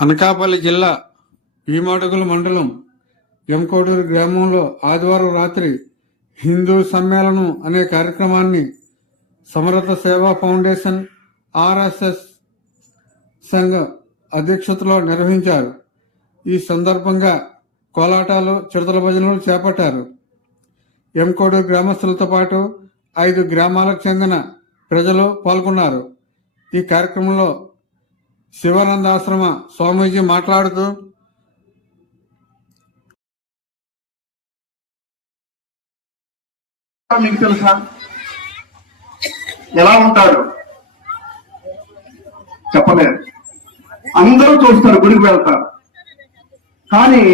అనకాపల్లి జిల్లా భీమాడుగుల మండలం ఎంకోడూరు గ్రామంలో ఆదివారం రాత్రి హిందూ సమ్మేళనం అనే కార్యక్రమాన్ని సమరత సేవా ఫౌండేషన్ ఆర్ఎస్ఎస్ సంఘ అధ్యక్షతలో నిర్వహించారు. ఈ సందర్భంగా కోలాటాలు చిడతల భజనలు చేపట్టారు. ఎంకోడూరు గ్రామస్తులతో పాటు ఐదు గ్రామాలకు చెందిన ప్రజలు పాల్గొన్నారు. ఈ కార్యక్రమంలో శివానంద ఆశ్రమ స్వామీజీ మాట్లాడుతూ మీకు తెలుసా? ఎలా ఉంటాడు? చెప్పలేరు అందరూ చూస్తారు గుడికి వెళ్తారు. కానీ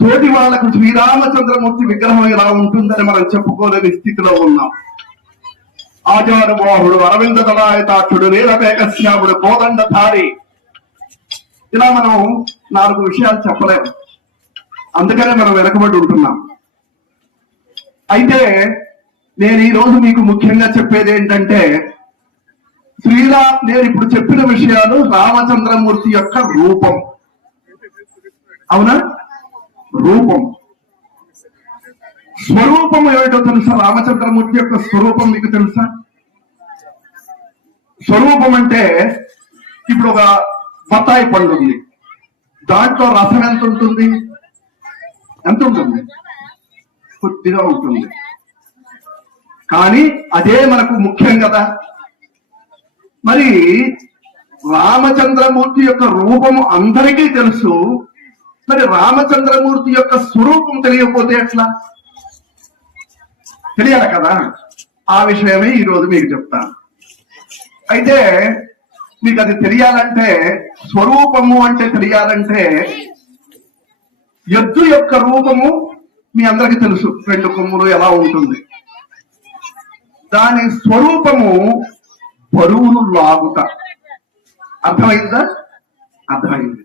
తోటి వాళ్ళకు శ్రీరామచంద్రమూర్తి విగ్రహం ఎలా ఉంటుందని మనం చెప్పుకోలేని స్థితిలో ఉన్నాం. ఆచారమోహుడు అరవింద దళాయతాక్షుడు నీలమేకశ్యాముడు కోదండధారి ఇలా మనం నాలుగు విషయాలు చెప్పలేము. అందుకనే మనం వెనకబడి ఉంటున్నాం. అయితే నేను ఈ రోజు మీకు ముఖ్యంగా చెప్పేది ఏంటంటే శ్రీరా నేను ఇప్పుడు చెప్పిన విషయాలు రామచంద్రమూర్తి యొక్క రూపం. అవునా? రూపం. స్వరూపం ఏమిటో తెలుసా? రామచంద్రమూర్తి యొక్క స్వరూపం మీకు తెలుసా? స్వరూపం అంటే ఇప్పుడు ఒక బత్తాయి పండు ఉంది దాంట్లో రసం ఎంత ఉంటుంది? ఎంత ఉంటుంది? కొద్దిగా ఉంటుంది. కానీ అదే మనకు ముఖ్యం కదా. మరి రామచంద్రమూర్తి యొక్క రూపము అందరికీ తెలుసు. మరి రామచంద్రమూర్తి యొక్క స్వరూపం తెలియకపోతే ఎట్లా? తెలియాలి కదా. ఆ విషయమే ఈ రోజు మీకు చెప్తాను. అయితే మీకు అది తెలియాలంటే స్వరూపము అంటే తెలియాలంటే ఎద్దు యొక్క రూపము మీ అందరికి తెలుసు రెండు కొమ్ములు ఎలా ఉంటుంది. దాని స్వరూపము బరువును లాగుట. అర్థమైందా? అర్థమైంది.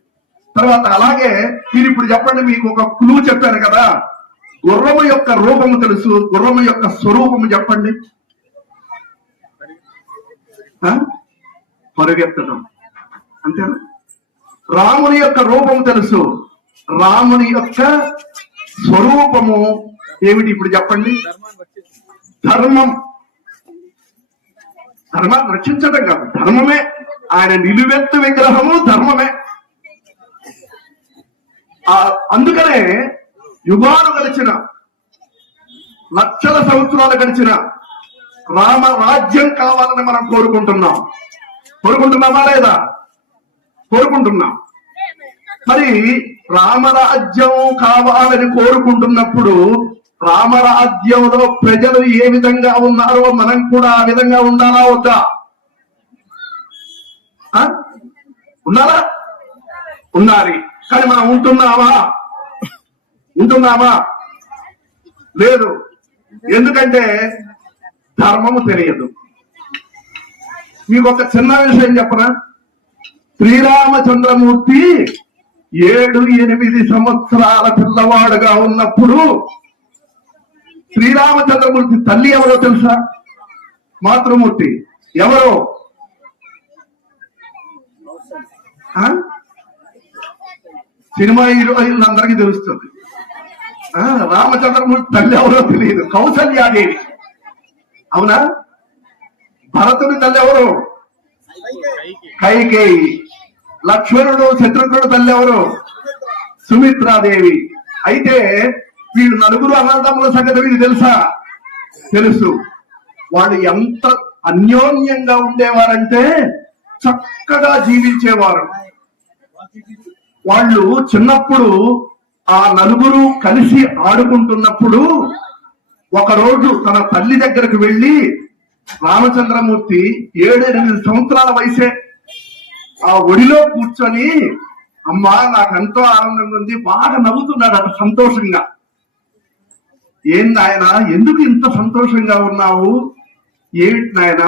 తర్వాత అలాగే మీరు ఇప్పుడు చెప్పండి మీకు ఒక క్లూ చెప్పారు కదా. గుర్రము యొక్క రూపము తెలుసు గుర్రము యొక్క స్వరూపము చెప్పండి. పరుగెత్తడం. అంతేనా? రాముని యొక్క రూపము తెలుసు. రాముని యొక్క స్వరూపము ఏమిటి ఇప్పుడు చెప్పండి? ధర్మం. ధర్మాన్ని రక్షించడం కాదు. ధర్మమే. ఆయన నిలువెత్తు విగ్రహము ధర్మమే. అందుకనే యుగాలు గడిచిన లక్షల సంవత్సరాలు గడిచిన రామ రాజ్యం కావాలని మనం కోరుకుంటున్నాం. కోరుకుంటున్నామా లేదా? కోరుకుంటున్నాం. మరి రామరాజ్యం కావాలని కోరుకుంటున్నప్పుడు రామరాజ్యంలో ప్రజలు ఏ విధంగా ఉన్నారో మనం కూడా ఆ విధంగా ఉండాలా వద్దా? ఆ? ఉన్నారా ఉండాలి. కానీ మనం ఉంటున్నామా? ఉంటున్నామా? లేదు. ఎందుకంటే ధర్మము తెలియదు. మీకు ఒక చిన్న విషయం చెప్పరా శ్రీరామచంద్రమూర్తి ఏడు ఎనిమిది సంవత్సరాల పిల్లవాడుగా ఉన్నప్పుడు శ్రీరామచంద్రమూర్తి తల్లి ఎవరో తెలుసా? మాతృమూర్తి. ఎవరో? ఆ? సినిమా హీరోయిన్ అందరికీ తెలుస్తుంది. ఆ, రామచంద్రమూర్తి తల్లి ఎవరో తెలియదు. కౌసల్యాదేవి. అవునా? భరతుడి తల్లి ఎవరు కైకేయి. లక్ష్మణుడు శత్రుఘ్నుడు తల్లి ఎవరు సుమిత్రాదేవి. అయితే వీళ్ళు నలుగురు అన్నదమ్ముల సంగతి మీకు తెలుసా? తెలుసు. వాళ్ళు ఎంత అన్యోన్యంగా ఉండేవారంటే చక్కగా జీవించేవారు. వాళ్ళు చిన్నప్పుడు ఆ నలుగురు కలిసి ఆడుకుంటున్నప్పుడు ఒకరోజు తన తల్లి దగ్గరకు వెళ్ళి రామచంద్రమూర్తి ఏడు ఎనిమిది సంవత్సరాల వయసే. ఆ ఒడిలో కూర్చొని అమ్మా నాకు ఎంతో ఆనందంగా ఉంది బాగా నవ్వుతున్నాడు అట సంతోషంగా. ఏం ఆయన ఎందుకు ఇంత సంతోషంగా ఉన్నావు? ఏమిటి నాయన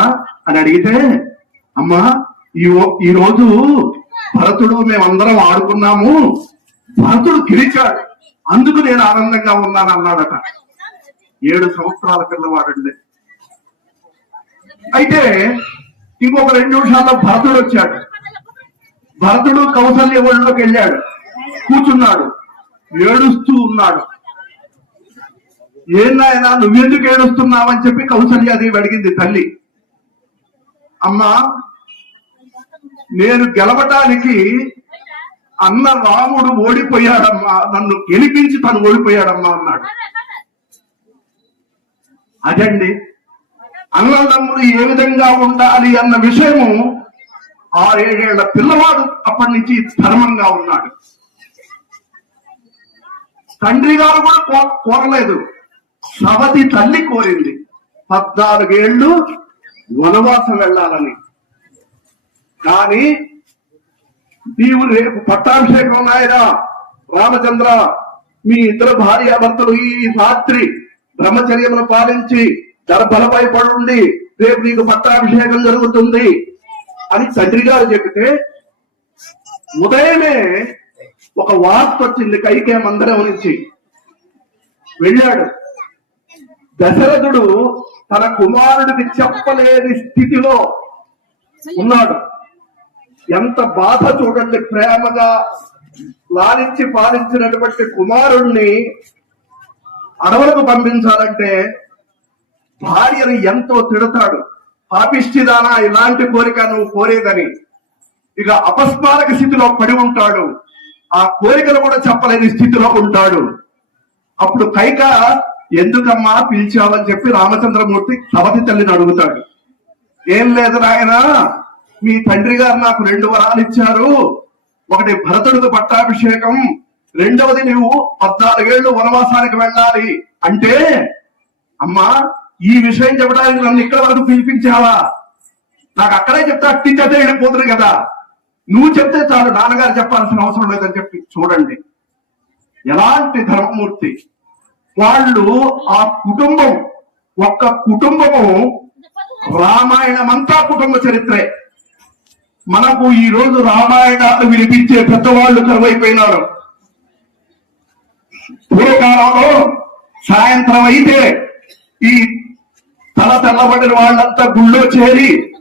అని అడిగితే అమ్మా ఈ ఈ రోజు భరతుడు మేమందరం ఆడుకున్నాము. భరతుడు గెలిచాడు. అందుకు నేను ఆనందంగా ఉన్నాను అన్నాడట ఏడు సంవత్సరాల పిల్లవాడండి అయితే ఇంకొక రెండు నిమిషాల్లో భరతుడు వచ్చాడు. భరతుడు కౌసల్య ఒళ్ళలోకి వెళ్ళాడు. కూర్చున్నాడు. ఏడుస్తూ ఉన్నాడు. ఏం నాయనా నువ్వెందుకు ఏడుస్తున్నావని చెప్పి కౌసల్యాదేవి అడిగింది తల్లి. అమ్మా నేను గెలవటానికి అన్న రాముడు ఓడిపోయాడమ్మా. నన్ను గెలిపించి తను ఓడిపోయాడమ్మా అన్నాడు. అదండి. అన్నదమ్ములు ఏ విధంగా ఉండాలి అన్న విషయము ఆరేడేళ్ళ పిల్లవాడు అప్పటి నుంచి ధర్మంగా ఉన్నాడు. తండ్రి గారు కూడా కో- కోరలేదు. సవతి తల్లి కోరింది. పద్నాలుగేళ్ళు వనవాసం వెళ్ళాలని. కానీ నీవు రేపు పట్టాభిషేకం నాయరా రామచంద్ర మీ ఇద్దరు భార్యాభర్తలు ఈ రాత్రి బ్రహ్మచర్యమును పాలించి దర్భలపై పడుండి. రేపు నీకు పట్టాభిషేకం జరుగుతుంది. అని తండ్రి గారు చెబితే ఉదయమే ఒక వార్త వచ్చింది కైకే మందిరం నుంచి. వెళ్ళాడు. దశరథుడు తన కుమారుడికి చెప్పలేని స్థితిలో ఉన్నాడు. ఎంత బాధ చూడండి ప్రేమగా లాలించి పాలించినటువంటి కుమారుణ్ణి అడవులకు పంపించాలంటే భార్యను ఎంతో తిడతాడు. పాపిష్టిదానా ఇలాంటి కోరిక నువ్వు కోరేదని. ఇక అపస్మారక స్థితిలో పడి ఉంటాడు. ఆ కోరికను కూడా చెప్పలేని స్థితిలో ఉంటాడు. అప్పుడు కైక ఎందుకమ్మా పిలిచావని చెప్పి రామచంద్రమూర్తి సవతి తల్లిని అడుగుతాడు. ఏం లేదు నాయన మీ తండ్రి గారు నాకు రెండు వరాలు ఇచ్చారు. ఒకటి భరతుడికి పట్టాభిషేకం రెండవది నువ్వు పద్నాలుగేళ్ళు వనవాసానికి వెళ్ళాలి. అంటే అమ్మా ఈ విషయం చెప్పడానికి నన్ను ఇక్కడ వరకు పిలిపించావా? నాకు అక్కడే చెప్తే అట్టించతే వెళ్ళిపోతుంది కదా. నువ్వు చెప్తే చాలు నాన్నగారు చెప్పాల్సిన అవసరం లేదని చెప్పి చూడండి. ఎలాంటి ధర్మమూర్తి? వాళ్ళు ఆ కుటుంబం ఒక్క కుటుంబము రామాయణం అంతా కుటుంబ చరిత్రే. మనకు ఈ రోజు రామాయణాలు వినిపించే పెద్దవాళ్ళు కరువైపోయినారు. పూర్వకాలంలో సాయంత్రం అయితే ఈ తల తెల్లబడిన వాళ్ళంతా గుళ్ళో చేరి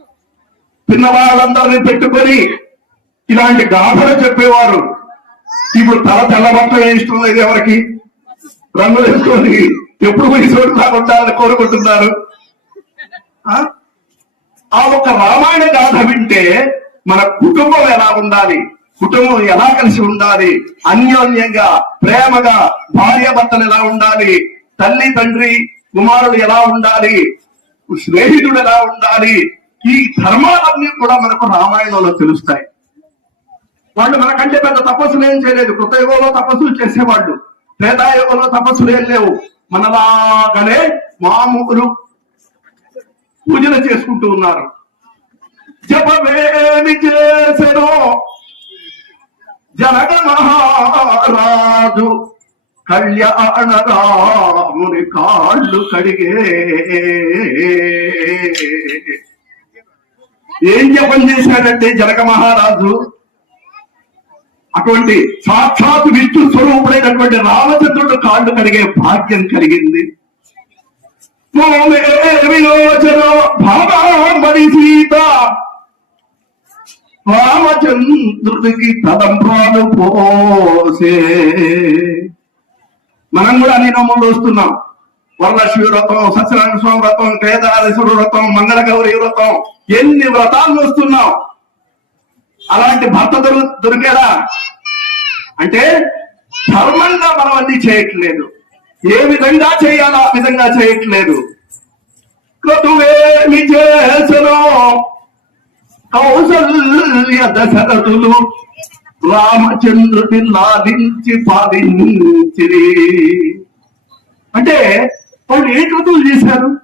పిన్నవాళ్ళందరినీ పెట్టుకొని ఇలాంటి గాథలు చెప్పేవారు. ఇప్పుడు తల తెల్లబట్టలు ఇష్టం లేదు ఎవరికి. రంగులు వేసుకొని ఎప్పుడు పోయి చోట్లా ఉండాలని కోరుకుంటున్నారు. ఆ? ఆ ఒక రామాయణ గాథ వింటే మన కుటుంబం ఎలా ఉండాలి? కుటుంబం ఎలా కలిసి ఉండాలి? అన్యోన్యంగా ప్రేమగా భార్య భర్తలు ఎలా ఉండాలి? తల్లి తండ్రి కుమారుడు ఎలా ఉండాలి? స్నేహితుడు ఎలా ఉండాలి. ఈ ధర్మాలన్నీ కూడా మనకు రామాయణంలో తెలుస్తాయి. వాళ్ళు మనకంటే పెద్ద తపస్సులు ఏం చేయలేదు. కృతయుగంలో తపస్సులు చేసేవాళ్ళు. త్రేతాయుగంలో తపస్సులు ఏం లేవు. మనలాగానే మామూలు పూజలు చేసుకుంటూ ఉన్నారు. జపమేమి చేసెను జనక మహారాజు కళ్యాణ రాముని కాళ్ళు కడిగే. ఏం జపం చేశాడంటే జనక మహారాజు? అటువంటి సాక్షాత్ విష్ణు స్వరూపుడైనటువంటి రామచంద్రుడు కాళ్ళు కడిగే భాగ్యం కలిగింది. విలోచన భావామణి సీత. రామచంద్రుడికి తలంబ్రాలు పోసే. మనం కూడా అన్ని నమ్ములు వస్తున్నాం. వరలక్ష్మి వ్రతం సత్యనారాయణ స్వామి వ్రతం కేదారేశ్వర వ్రతం మంగళగౌరి వ్రతం ఎన్ని వ్రతాలు వస్తున్నాం. అలాంటి భర్త దొరు దొరికేదా అంటే ధర్మంగా మనం అన్ని చేయట్లేదు. ఏ విధంగా చేయాలో ఆ విధంగా చేయట్లేదు. కటువేమి చేసను కౌసల్య దశరథులు రామచంద్రుడి లాలించి పాలించిరి. అంటే వాళ్ళు ఏ కృతులు చేశారు?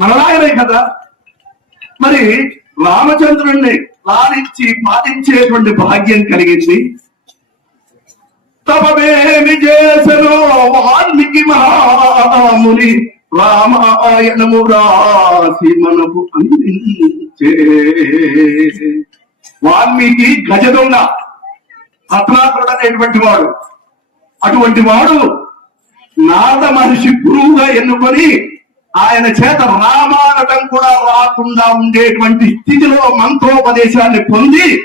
మనలాగనే కదా? మరి రామచంద్రుణ్ణి లాలించి పాలించేటువంటి భాగ్యం కలిగింది. తపమేమి చేసను వాల్మీకి మహాముని రామాయణము రాసి మనకు అందించే. వాల్మీకి గజదొండ అప్లాకుడు అనేటువంటి వాడు. అటువంటి వాడు నారద మహర్షి గురువుగా ఎన్నుకొని ఆయన చేత రామానటం కూడా రాకుండా ఉండేటువంటి స్థితిలో మంత్రోపదేశాన్ని పొంది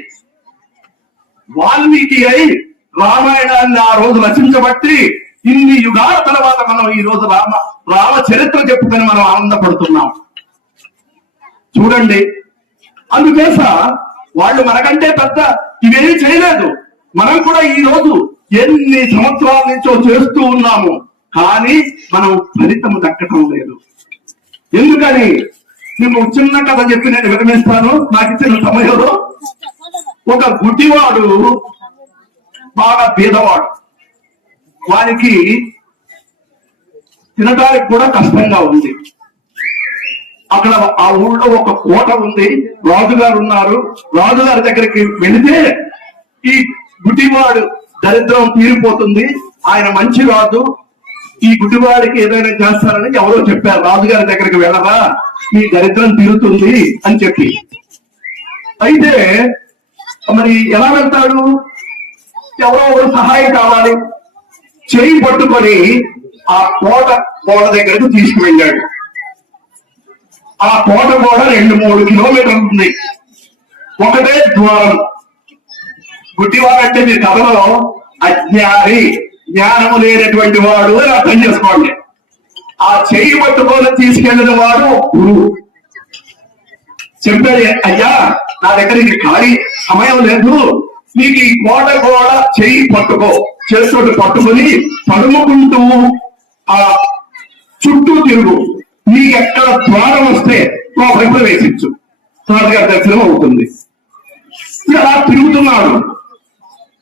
వాల్మీకి అయి రామాయణాన్ని ఆ రోజు రచించబట్టి ఇన్ని యుగాల తర్వాత మనం ఈ రోజు రామ రామ చరిత్ర చెప్పుకొని మనం ఆనందపడుతున్నాం. చూడండి. అందుచేస వాళ్ళు మనకంటే పెద్ద ఇవేమీ చేయలేదు. మనం కూడా ఈ రోజు ఎన్ని సంవత్సరాల నుంచో చేస్తూ ఉన్నాము కానీ మనం ఫలితం దక్కటం లేదు. ఎందుకని? మేము చిన్న కథ చెప్పి నేను విరమిస్తాను. నాకు ఇచ్చిన సమయంలో ఒక గుడ్డివాడు బాగా పేదవాడు. వారికి తినడానికి కూడా కష్టంగా ఉంది. అక్కడ ఆ ఊళ్ళో ఒక కోట ఉంది. రాజుగారు ఉన్నారు. రాజుగారి దగ్గరికి వెళితే ఈ గుడ్డివాడు దరిద్రం తీరిపోతుంది. ఆయన మంచి రాదు ఈ గుడ్డివాడికి ఏదైనా చేస్తారని ఎవరో చెప్పారు. రాజుగారి దగ్గరికి వెళ్ళరా? మీ దరిద్రం తీరుతుంది అని చెప్పి. అయితే మరి ఎలా వెళ్తాడు? ఎవరో ఒకరు సహాయం కావాలి. చేయి పట్టుకొని ఆ కోట కోట దగ్గరకు తీసుకువెళ్ళాడు. ఆ కోట కూడా రెండు మూడు కిలోమీటర్లు ఉంది. ఒకటే ద్వారం. గుడ్డివాడంటే మీ కథలో అజ్ఞాని జ్ఞానము లేనటువంటి వాడు అని అర్థం చేసుకోండి. ఆ చేయి పట్టుకొని తీసుకెళ్ళిన వాడు గురువు చెప్పాడు అయ్యా నా దగ్గర ఇది ఖాళీ సమయం లేదు. నీకు ఈ కోట గోడ చెయ్యి పట్టుకో. చేతుడు పట్టుకొని పడుముకుంటూ ఆ చుట్టూ తిరుగు. నీకు ఎక్కడ ద్వారం వస్తే లోపలికి ప్రవేశించు త్వరగా దర్శనం అవుతుంది. ఇలా తిరుగుతున్నాడు.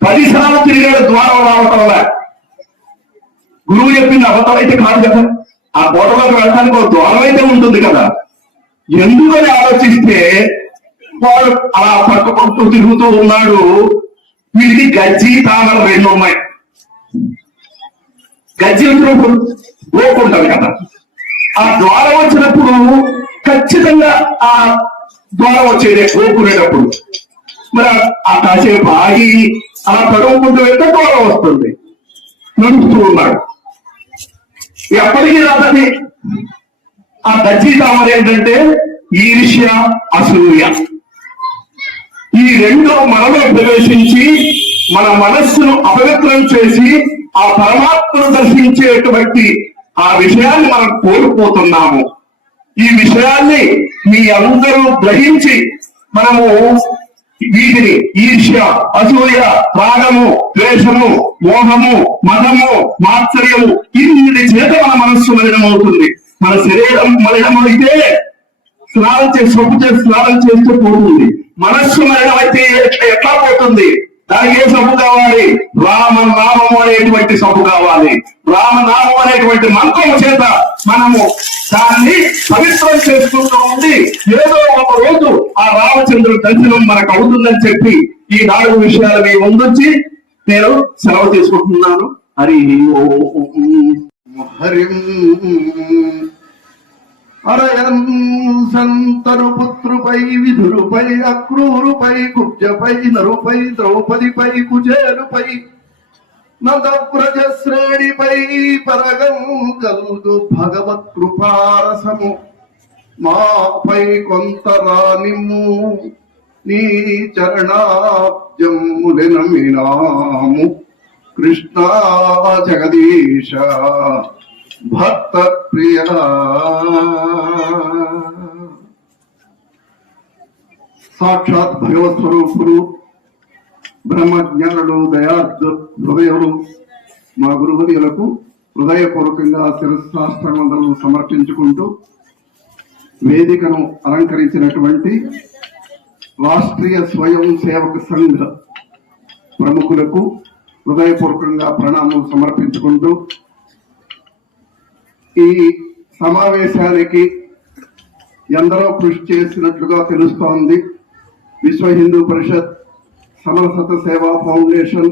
పదిసార్లు తిరిగాడు ద్వారం రావటం వల్ల. గురువు చెప్పింది అబద్ధం అయితే కాదు కదా. ఆ కోటలోకి వెళ్ళడానికి ఒక ద్వారం అయితే ఉంటుంది కదా. ఎందుకని ఆలోచిస్తే వాడు అలా పట్టుకుంటూ తిరుగుతూ ఉన్నాడు. వీడికి గజ్జి తాగలు రెండు ఉన్నాయి. గజ్జి వచ్చినప్పుడు గోకుంటారు కదా. ఆ ద్వారం వచ్చినప్పుడు ఖచ్చితంగా ఆ ద్వారం వచ్చేది గోకునేటప్పుడు మరి ఆ కాసేపు ఆగి అలా తడుముకుంటూ వెళ్తే ద్వారం వస్తుంది. నడుస్తూ ఉన్నాడు ఎప్పటికీ రాదని ఆ దజ్జి తామర ఏంటంటే ఈర్ష్య అసూయ. ఈ రెండు మనలో ప్రవేశించి మన మనస్సును అపవిత్రం చేసి ఆ పరమాత్మను దర్శించేటువంటి ఆ విషయాన్ని మనం కోల్పోతున్నాము. ఈ విషయాన్ని మీ అందరూ గ్రహించి మనము వీటిని ఈర్ష్య అసూయ రాగము ద్వేషము మోహము మదము మాత్సర్యము ఇన్ని చేత మన మనస్సు మలినమవుతుంది. మన శరీరం మలినమైతే స్నానం చేసి సొప్పు చేసి స్నానం చేస్తూ పోతుంది. మనస్సు మలినమైతే ఎట్లా పోతుంది? దానికి ఏ సబ్బు కావాలి? రామ నామము అనేటువంటి సబ్బు కావాలి. రామనామం అనేటువంటి మంత్రం చేత మనము దాన్ని పవిత్రం చేసుకుంటూ ఉండి ఏదో ఒక రోజు ఆ రామచంద్రుడు దర్శనం మనకు అవుతుందని చెప్పి ఈ నాలుగు విషయాలు మీ ముందుంచి నేను సెలవు తీసుకుంటున్నాను హరి ఓ. హరి అరయన్ సంతరు విధురుపై అక్రూరుపై కుబ్జపై నరుపై ద్రౌపదిపై కుచేరుపై నదవ్రజశ్రేణిపై పరగం కల్గు భగవత్ కృపారసము. మాపై కొంత రానిమ్ము నీ చరణాబ్జములెనమినాము కృష్ణా జగదీశ. భక్త ప్రియ సాక్షాత్ భగవత్ స్వరూపులు బ్రహ్మజ్ఞానులు దయార్థ హృదయులు మా గురువులకు హృదయపూర్వకంగా శిరస్సాష్టమందలను సమర్పించుకుంటూ వేదికను అలంకరించినటువంటి రాష్ట్రీయ స్వయం సేవక సంఘ ప్రముఖులకు హృదయపూర్వకంగా ప్రణామం సమర్పించుకుంటూ ఈ సమావేశానికి ఎందరో కృషి చేసినట్లుగా తెలుస్తోంది. విశ్వ హిందూ పరిషత్ సమరసత సేవా ఫౌండేషన్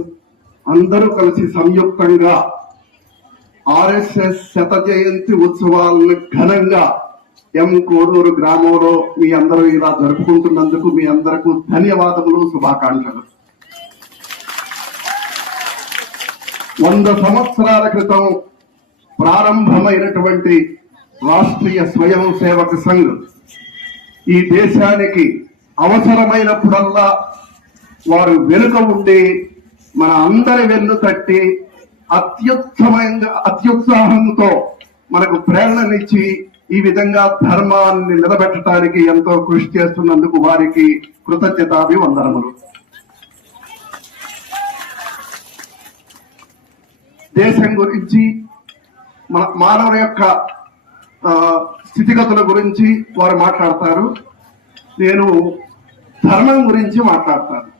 అందరూ కలిసి సంయుక్తంగా ఆర్ఎస్ఎస్ శత జయంతి ఉత్సవాలను ఘనంగా ఎం కోడూరు గ్రామంలో మీ అందరూ ఇలా జరుపుకుంటున్నందుకు మీ అందరకు ధన్యవాదములు శుభాకాంక్షలు. వంద సంవత్సరాల క్రితం ప్రారంభమైనటువంటి రాష్ట్రీయ స్వయం సేవక సంఘ్. ఈ దేశానికి అవసరమైనప్పుడల్లా వారు వెనుక ఉండి మన అందరి వెన్ను తట్టి అత్యుత్తమంగా అత్యుత్సాహంతో మనకు ప్రేరణనిచ్చి ఈ విధంగా ధర్మాన్ని నిలబెట్టడానికి ఎంతో కృషి చేస్తున్నందుకు వారికి కృతజ్ఞతాభివందనములు. దేశం గురించి మన మానవుల యొక్క స్థితిగతుల గురించి వారు మాట్లాడతారు. నేను ధర్మం గురించి మాట్లాడతాను.